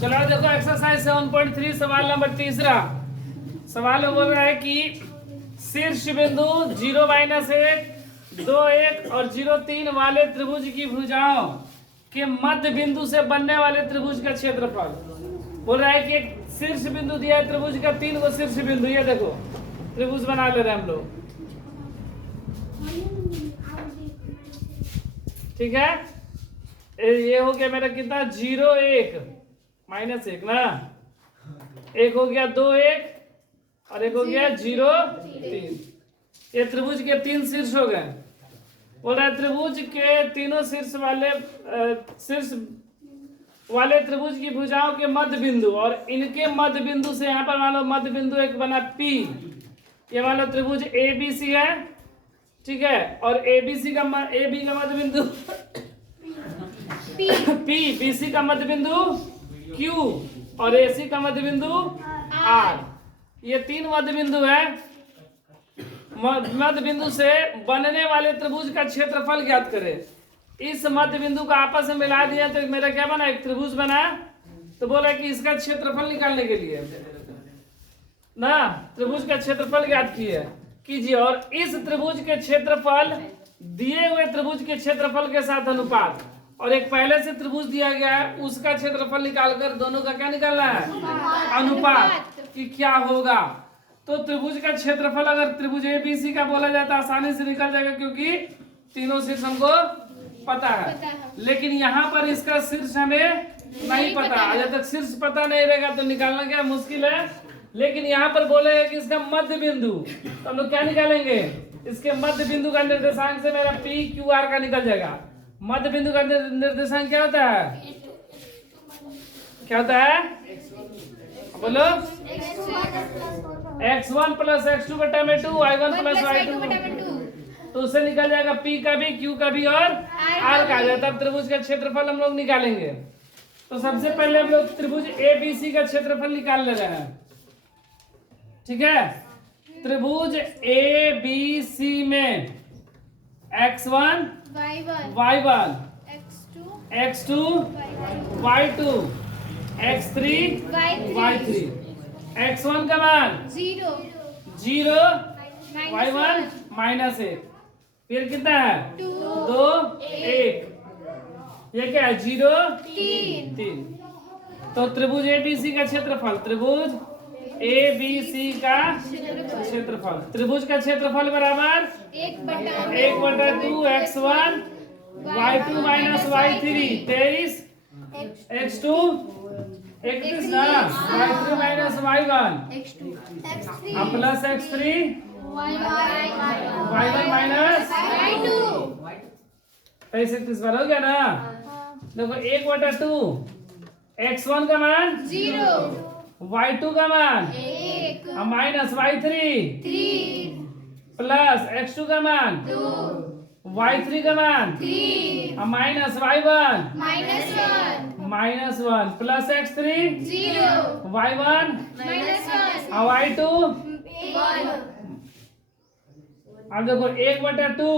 चलो देखो एक्सरसाइज 7.3 सवाल नंबर तीसरा। सवाल में बोल रहा है कि शीर्ष बिंदु 0-1, 2-1 और 0-3 वाले त्रिभुज की भुजाओं के मध्य बिंदु से बनने वाले त्रिभुज का क्षेत्रफल। बोल रहा है कि एक शीर्ष बिंदु दिया है त्रिभुज का, 3 गो शीर्ष बिंदु, ये देखो त्रिभुज बना ले रहे हैं हम लोग, ठीक है। ये हो गया मेरा कितना 0-1 -1 ना, एक हो गया 2-1 और एक हो गया 0-3। ये त्रिभुज के 3 शीर्ष हो गए। बोल रहा है त्रिभुज के तीनों शीर्ष वाले त्रिभुज की भुजाओं के मध्य बिंदु और इनके मध्य बिंदु से यहाँ पर मान लो मध्य बिंदु एक बना P, ये मान लो त्रिभुज ABC है, ठीक है। और ABC का AB का मध्य बिंदु P, BC का मध्य बिंदु Q और AC का मध्य बिंदु R। ये 3 मध्य बिंदु है। मध्य बिंदु से बनने वाले त्रिभुज का क्षेत्रफल ज्ञात करें। इस मध्य बिंदु को आपस में मिला दिया तो मेरा क्या बना, एक त्रिभुज बना। तो बोला कि इसका क्षेत्रफल निकालने के लिए ना त्रिभुज का क्षेत्रफल ज्ञात कीजिए और इस त्रिभुज के क्षेत्रफल दिए हुए त्रिभुज के क्षेत्रफल के साथ अनुपात, और एक पहले से त्रिभुज दिया गया है उसका क्षेत्रफल निकालकर दोनों का क्या निकालना है, अनुपात कि क्या होगा। तो त्रिभुज का क्षेत्रफल अगर त्रिभुज ABC का बोला जाता आसानी से निकल जाएगा क्योंकि तीनों शीर्ष हमको पता है। लेकिन यहाँ पर इसका शीर्ष हमें नहीं पता, जब तक शीर्ष पता नहीं रहेगा तो निकालना क्या मुश्किल है। लेकिन यहाँ पर बोलेगा कि इसका मध्य बिंदु, तो हम लोग क्या निकालेंगे, इसके मध्य बिंदु का निर्देशांक से मेरा PQR का निकल जाएगा। मध्य बिंदु का निर्देशांक क्या होता है, क्या होता है बोलो, x1 + x2 बटा में 2, y1 + y2, तो उससे निकल जाएगा P का भी, Q का भी और R का। तब त्रिभुज का क्षेत्रफल हम लोग निकालेंगे। तो सबसे पहले हम लोग त्रिभुज ABC का क्षेत्रफल निकाल ले रहे हैं, ठीक है। त्रिभुज ABC में x1 y1 x2 y2 x3 y3। x1 का मान 0 y1 -1, फिर कितना है 2 1, ये क्या है 0 3। तो त्रिभुज ABC का क्षेत्रफल, त्रिभुज ABC का क्षेत्रफल, त्रिभुज का क्षेत्रफल बराबर 1/2 x1 y2 - y3 23 x2 31 ना y3 - y1 plus x3 y1 - 31 बार हो गया ना। देखो 1/2 x1 का मान 0, y2 का मान 1 माइनस y3 प्लस x2 का मान 2, y3 का मान 3 minus y1 -1 plus x3 0, y1 y2 1। अब देखो 1/2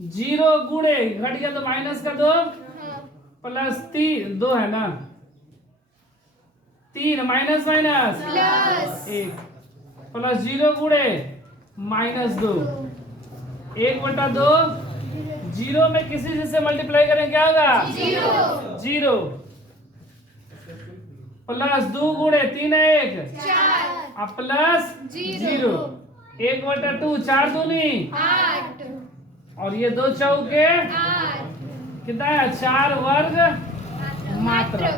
0 गुणे घट गया तो -2 प्लस 3 2 है ना, 3 माइनस 1 प्लस 0 गुणे -2, 1/2 0 में किसी चीज से मल्टीप्लाई करें क्या होगा 0 प्लस 2 गुणे 3 है 1 4 प्लस 0 1/2 4 दूनी 8 और ये 2 चौके 8, कितना है 4 वर्ग मात्रक।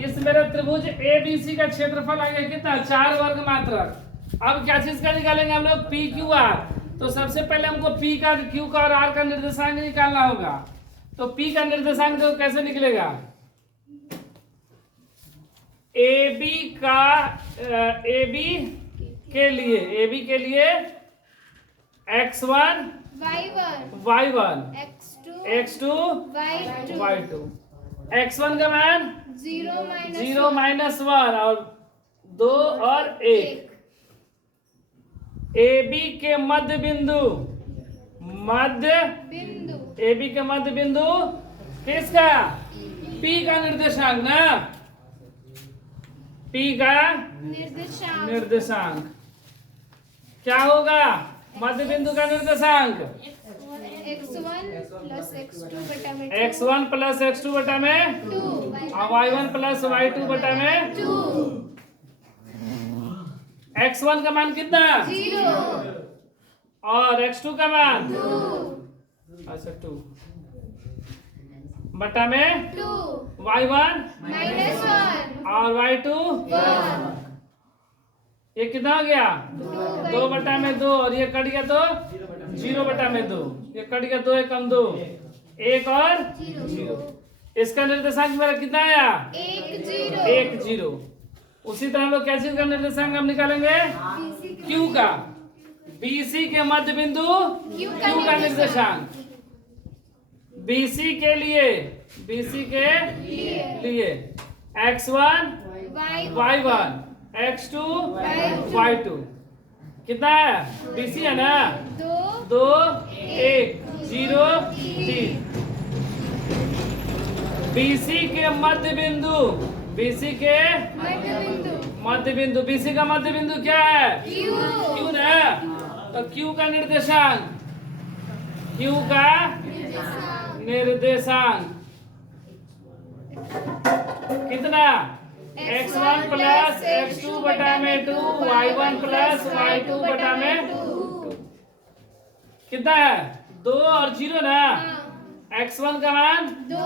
इस मेरे त्रिभुज ABC का क्षेत्रफल आ गया कितना 4 वर्ग मात्रक। अब क्या चीज का निकालेंगे हम लोग PQR। तो सबसे पहले हमको P का, Q का और R का निर्देशांक निकालना होगा। तो P का निर्देशांक तो कैसे निकलेगा, AB के लिए x1 y1 x2 y2। x1 का मान 0 -1 और 2 और 1। AB के मध्य बिंदु AB के मध्य बिंदु किसका P का निर्देशांक ना, P का निर्देशांक क्या होगा? मध्य बिंदु का निर्देशांक x1 प्लस x2 बटा में 2 और y1 प्लस y2 बटा में 2। x1 का मान कितना? 0 और x2 का मान 2। अच्छा 2 बटा में 2 y1 -1 और y2 1। ये कितना हो गया? 2 बटा में 2 और ये कट गया तो 0 बटा में 2। ये कट गया 2 एकम 2 1 और 0। इसका निर्देशांक मेरा कितना आया? 1 0। उसी तरह हम लोग क्या चीज का निर्देशांक हम निकालेंगे? Q का। BC के मध्य बिंदु Q का निर्देशांक BC के लिए x1 y1 x2 y2 कितना है? BC है ना? 2 1 0 3। BC के मध्य बिंदु BC का मध्य बिंदु क्या है? Q ना? तो Q का निर्देशांक कितना? x1 प्लस x2 बटा में 2 y1 प्लस y2 बटा में 2 कितना है? 2 और 0 ना? x1 का मान 2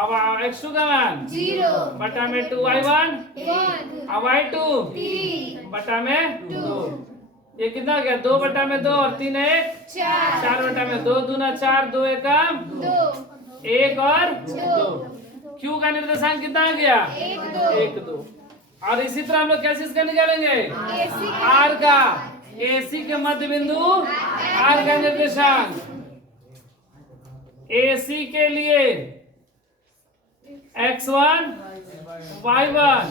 अब x2 का मान 0 बटा में 2 y1 1 और y2 3 बटा में 2। ये कितना हो गया? 2 बटा में 2 और 3 1 4 बटा में 2 दूना 4 2 एकम 2 1 और 2। Q का निर्देशांक कितना हो गया? 1 2। और इसी तरह हम लोग कैसे इसका निकालेंगे? R का AC के मध्य बिंदु R का निर्देशांक AC के लिए x1 y1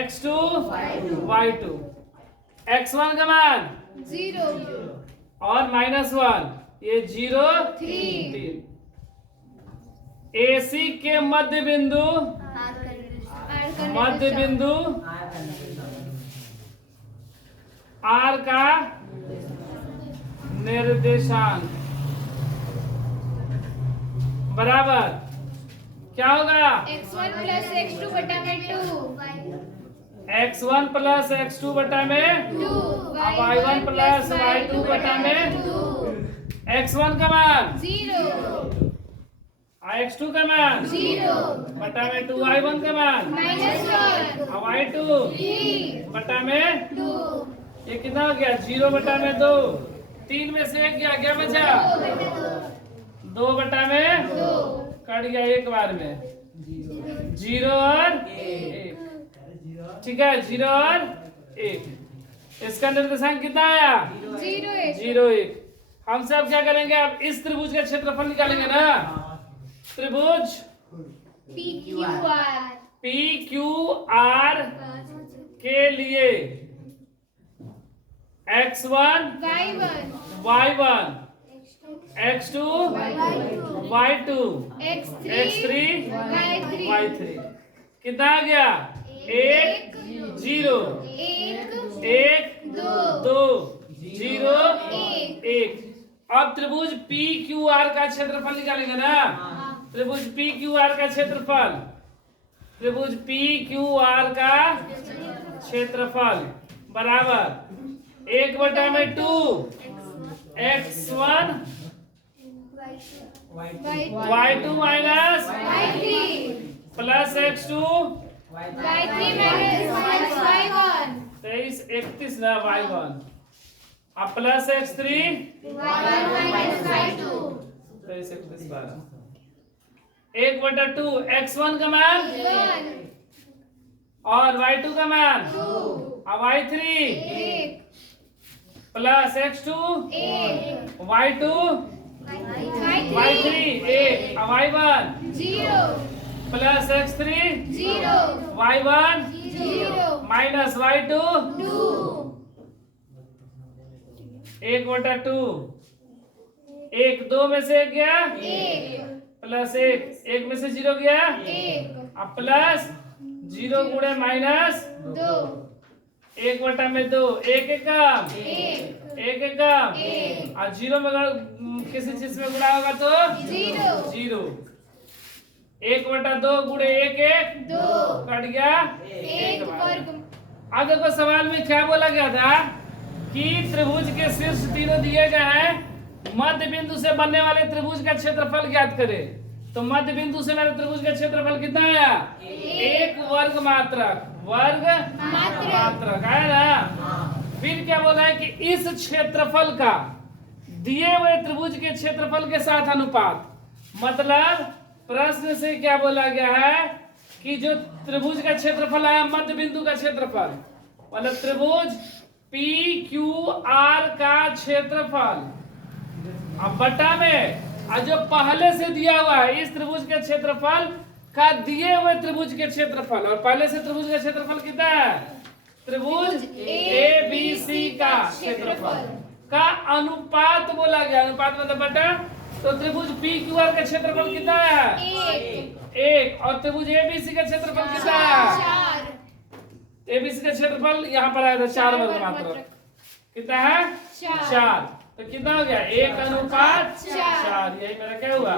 x2 y2 x1 का मान 0 और -1 ये 0 3। AC के मध्य बिंदु R का निर्देशांक बराबर क्या होगा? x1 प्लस x2 बटा में 2 y1 प्लस y2 बटा में 2। x1 का मान 0 x2 का मान 0 बटा में 2 y1 का मान -1 y2 बटा में 2। ये कितना हो गया? 0 बटा में 2। 3 में से 1 गया, क्या बचा? 2 बटा में 2 कट गया एक बार में 0 और 1। ठीक है 0 और 1। इसका निर्देशांक कितना आया? 0 1। हम सब क्या करेंगे? अब इस त्रिभुज का क्षेत्रफल निकालेंगे ना। त्रिभुज PQR के लिए x1 y1 x2 y2 x3 y3 कितना आ गया? 1 0 1 2 0 1। अब त्रिभुज PQR का क्षेत्रफल निकालेंगे ना। त्रिभुज PQR का क्षेत्रफल बराबर 1 बटा में 2 x1 y2 minus plus x2 y1 23 31 ना y1 अब प्लस x3 y2 23 31 12 1 बटा 2 x1 का मान 1 और y2 का मान 2 अब y3 1 plus x2 1 y2 y3 1 अब y1 0 plus x3 0 y1 0 minus y2 2 1 बटा 2 1 2 में से 1 गया 1 प्लस 1 1 में से 0 गया 1 अब प्लस 0 गुणे माइनस 1/2 1 एकम 1 एकम और 0 में अगर किसी चीज में गुणा होगा तो 0 1/2 गुणे 1 1 2 कट गया 1 वर्ग। अब देखो सवाल में क्या बोला गया था कि त्रिभुज के शीर्ष तीनों दिए गए हैं, मध्य बिंदु से बनने वाले त्रिभुज का क्षेत्रफल ज्ञात करें। तो मध्य बिंदु से मेरे त्रिभुज का क्षेत्रफल कितना आया 1 वर्ग मात्रक आया ना। फिर क्या बोला है कि इस क्षेत्रफल का दिए हुए त्रिभुज के क्षेत्रफल के साथ अनुपात, मतलब प्रश्न से क्या बोला गया है कि जो त्रिभुज का क्षेत्रफल आया मध्य बिंदु का क्षेत्रफल, मतलब त्रिभुज पी क्यू आर का क्षेत्रफल अब बटा में और जो पहले से दिया हुआ है इस त्रिभुज के क्षेत्रफल का दिए हुए त्रिभुज के क्षेत्रफल, और पहले से त्रिभुज का क्षेत्रफल कितना है त्रिभुज ए बी सी का क्षेत्रफल का अनुपात बोला गया। अनुपात मतलब बटा, तो त्रिभुज पी क्यू आर का क्षेत्रफल कितना है 1 और त्रिभुज एबीसी का क्षेत्रफल कितना है 4। एबीसी का क्षेत्रफल यहाँ पर आया था 4 वर्ग मात्र, कितना है 4। तो कितना हो गया 1:4। यही मेरा क्या हुआ